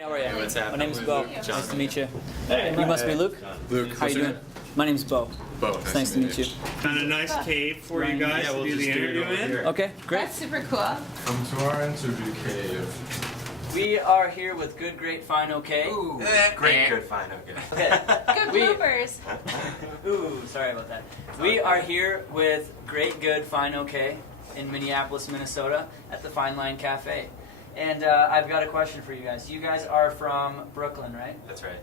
How are you? Hey, what's happening? My name's Bo. John. Nice to meet you. Hey. You must be Luke. Luke, How you doing? My name's Bo. Bo. It's nice to meet you. Found a nice cave for you guys Yeah, to we'll do just the do it interview over in. here. Okay, great. That's super cool. Come to our interview cave. We are here with Good, Great, Fine, Okay. Ooh, great, good, fine, okay. Okay. Good We- bloopers. Ooh, sorry about that. We are here with Great, Good, Fine, Okay in Minneapolis, Minnesota at the Fineline Cafe. And I've got a question for you guys. You guys are from Brooklyn, right? That's right.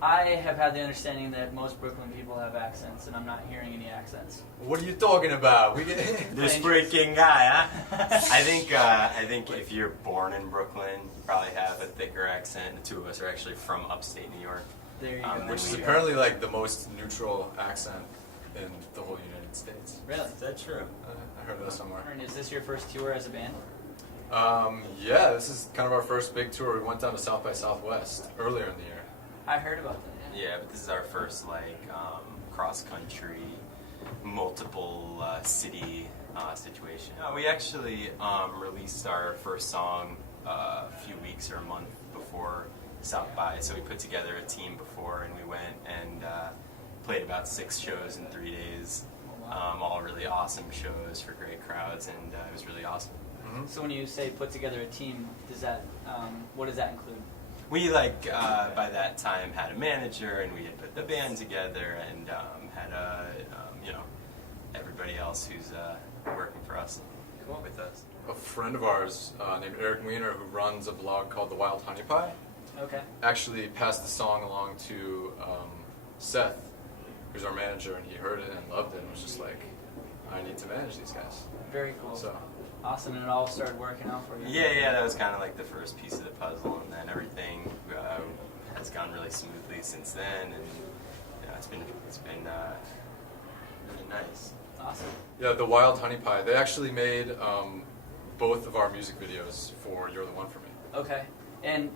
I have had the understanding that most Brooklyn people have accents, and I'm not hearing any accents. What are you talking about? This freaking guy, huh? I think if you're born in Brooklyn, you probably have a thicker accent. The two of us are actually from upstate New York. There you go. Which is apparently like the most neutral accent in the whole United States. Really? Is that true? I heard that somewhere. And is this your first tour as a band? Yeah, this is kind of our first big tour. We went down to South by Southwest earlier in the year. I heard about that. Yeah, but this is our first cross-country, multiple city situation. We actually released our first song a few weeks or a month before South by, so we put together a team before and we went and played about 6 shows in 3 days. All really awesome shows for great crowds, and it was really awesome. Mm-hmm. So when you say put together a team, does that what does that include? We by that time had a manager, and we had put the band together, and had everybody else who's working for us, Cool. with us. A friend of ours named Eric Wiener, who runs a blog called The Wild Honey Pie, Okay. actually passed the song along to Seth, who's our manager, and he heard it and loved it and was just like, I need to manage these guys. Very cool. So, Awesome, and it all started working out for you. Yeah, that was kind of like the first piece of the puzzle, and then everything has gone really smoothly since then, and it's been really nice. Awesome. yeah, The Wild Honey Pie, they actually made both of our music videos for You're the One for Me. Okay. And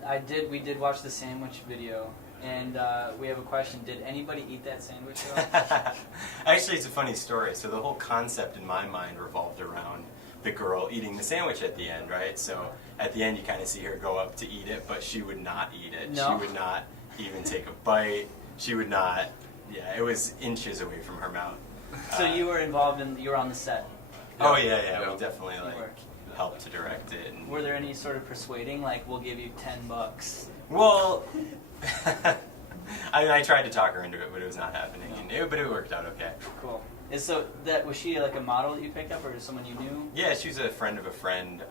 we did watch the sandwich video, and we have a question. Did anybody eat that sandwich at all? Actually, it's a funny story. So the whole concept in my mind revolved around the girl eating the sandwich at the end, right? So at the end, you kind of see her go up to eat it, but she would not eat it. No. She would not even take a bite. She would not. Yeah, it was inches away from her mouth. So you were involved you were on the set. Oh yeah. Yeah. We definitely were. helped to direct it. And, Were there any sort of persuading, like we'll give you $10? well, I tried to talk her into it, but it was not happening. But it worked out okay. Cool. Was she like a model that you picked up, or somone you knew? Yeah, she's a friend of a friend.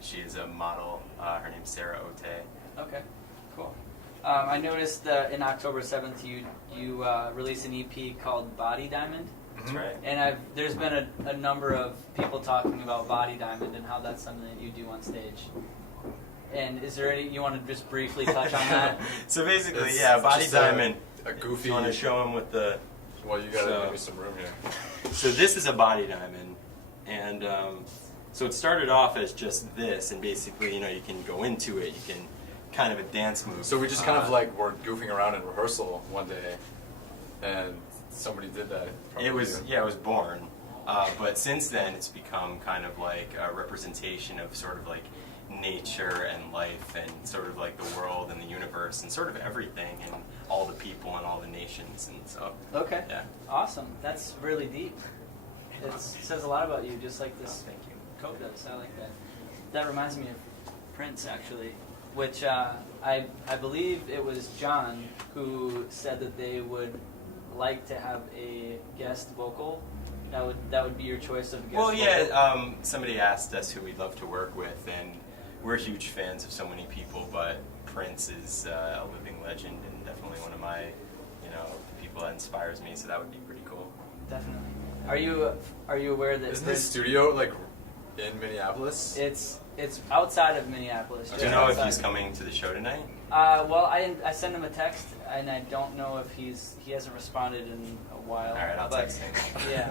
She is a model. Her name's Sarah Ote. Okay. Cool. I noticed that in October 7th you released an EP called Body Diamond. That's right. And there's been a number of people talking about Body Diamond and how that's something that you do on stage. And is there any you want to just briefly touch on that? So basically, It's Body just Diamond. a goofy. You want to show them with the... Well, you gotta So- give me some room here. So this is a Body Diamond, and so it started off as just this, and basically, you can go into it. You can kind of a dance move. So we just kind of were goofing around in rehearsal one day, and somebody did that. It was born, but since then it's become kind of like a representation of sort of like nature and life and sort of like the world and the universe and sort of everything and all the people and all the nations, and so Okay. yeah. Awesome. That's really deep. It says a lot about you, just like this Thank you. coat does. I like that. That reminds me of Prince, actually, which I believe it was John who said that they would like to have a guest vocal. That would be your choice of a guest Well, vocal? yeah, somebody asked us who we'd love to work with, and we're huge fans of so many people, but Prince is a living legend and definitely one of my, people that inspires me, so that would be pretty cool. Definitely. Are you aware that Isn't Prince, his studio in Minneapolis? it's outside of Minneapolis? Do just you know if outside. he's coming to the show tonight? Well, I sent him a text, and I don't know if he hasn't responded in a while. All right, I'll but, text him. Yeah.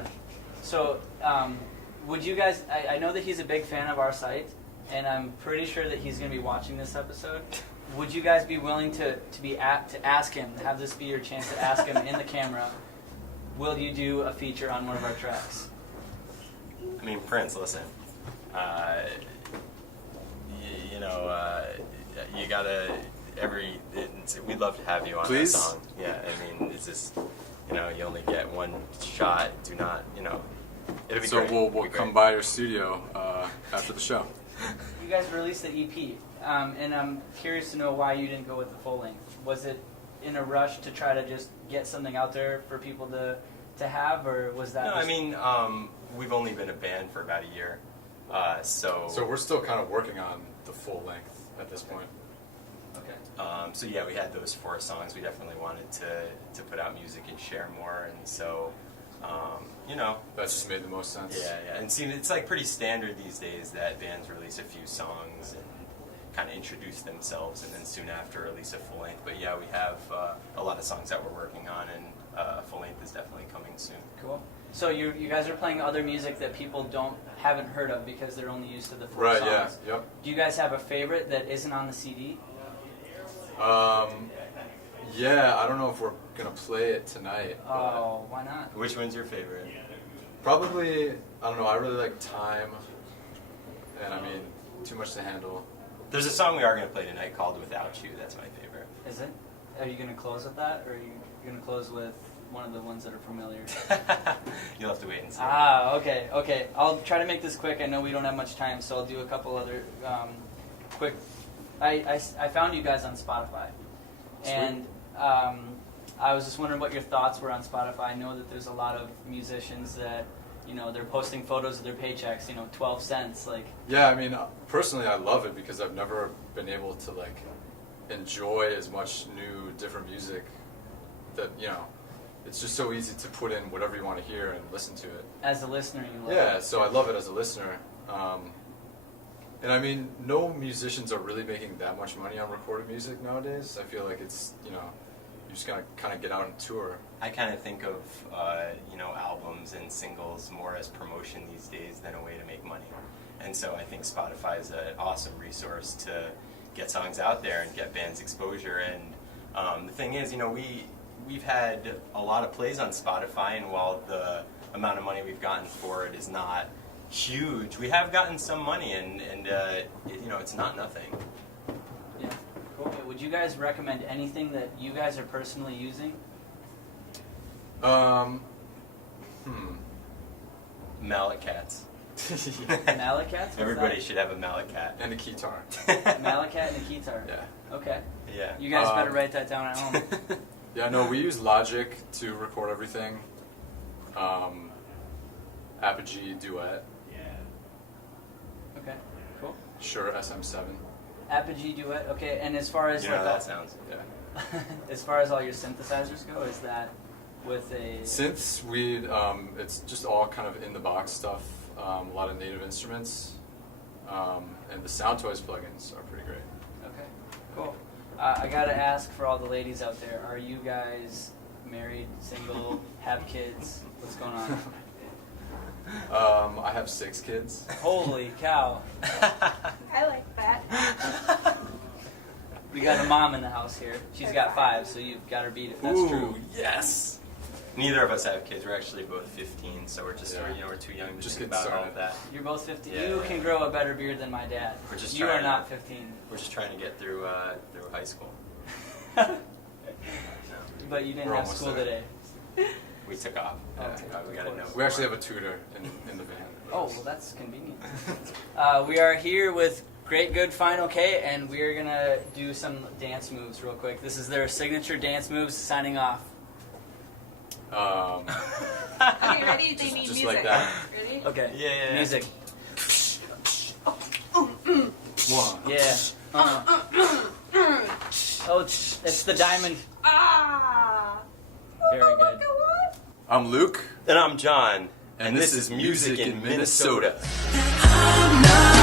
So, would you guys? I know that he's a big fan of our site, and I'm pretty sure that he's going to be watching this episode. Would you guys be willing to ask him? Have this be your chance to ask him in the camera. Will you do a feature on one of our tracks? I mean, Prince, listen. Yeah, you gotta we'd love to have you on Please? that song. Yeah, I mean, it's just you only get one shot. Do not, it'll be So great. we'll It'll be come great. by your studio after the show. You guys released the EP, and I'm curious to know why you didn't go with the full length. Was it in a rush to try to just get something out there for people to have, or was that? No, I just- mean, we've only been a band for about a year, so we're still kind of working on the full length at this point. Okay. So yeah, we had those 4 songs. We definitely wanted to put out music and share more, and so That just made the most sense. yeah. And see, it's like pretty standard these days that bands release a few songs and kind of introduce themselves, and then soon after release a full length. But yeah, we have a lot of songs that we're working on, and full length is definitely coming soon. Cool. So you guys are playing other music that people haven't heard of because they're only used to the 4 Right. songs. Yeah. Yep. Do you guys have a favorite that isn't on the CD? Yeah, I don't know if we're gonna play it tonight. but Oh, why not? Which one's your favorite? probably, I don't know. I really like Time, and I mean, Too Much to Handle. There's a song we are going to play tonight called Without You. That's my favorite. Is it? Are you going to close with that, or are you going to close with one of the ones that are familiar? You'll have to wait and see. Okay. I'll try to make this quick. I know we don't have much time, so I'll do a couple other quick. I found you guys on Spotify, and I was just wondering what your thoughts were on Spotify. I know that there's a lot of musicians that they're posting photos of their paychecks, 12 cents, like. Yeah, I mean, personally, I love it because I've never been able to enjoy as much new, different music. That it's just so easy to put in whatever you want to hear and listen to it. As a listener, you love Yeah, it. so I love it as a listener. And I mean, no musicians are really making that much money on recorded music nowadays. I feel like it's, you're just going to kind of get out and tour. I kind of think of albums and singles more as promotion these days than a way to make money. And so I think Spotify is an awesome resource to get songs out there and get bands exposure. And the thing is, we've had a lot of plays on Spotify, and while the amount of money we've gotten for it is not huge, we have gotten some money, and it's not nothing. Yeah. Cool. Would you guys recommend anything that you guys are personally using? Mallet cats. Mallet cats? What's Everybody that? should have a mallet cat. And a keytar. Mallet cat and a guitar. Yeah. Okay. Yeah. You guys better write that down at home. Yeah, no, we use Logic to record everything. Apogee Duet. Okay. Cool. Sure, SM7. Apogee Duet. Okay. And as far as You know how that sounds. Yeah. as far as all your synthesizers go, is that with a Synths, it's just all kind of in the box stuff. A lot of native instruments, and the Sound Toys plugins are pretty great. Okay. Cool. I gotta ask for all the ladies out there: are you guys married, single, have kids? What's going on? I have 6 kids. Holy cow! I like that. We got a mom in the house here. She's got 5, so you've got her beat if that's true. Yes. Neither of us have kids. We're actually both 15, so we're just Yeah. we're too young to Just think getting about all started. of that. You're both 15. Yeah, You yeah. can grow a better beard than my dad. We're just you are trying to- not 15. We're just trying to get through high school. But you didn't We're have almost school there. today. We took off. Oh, We got to know. We actually have a tutor in the van. Oh, well, that's convenient. We are here with Great Good Final K, and we are going to do some dance moves real quick. This is their signature dance moves, signing off. Okay, ready? They need just music. like that. Ready? Okay. Yeah. Music. 1. Yeah. Oh, it's the diamond. Ah. Very good. Go on. I'm Luke. And I'm John, And this is Music in Minnesota. I'm not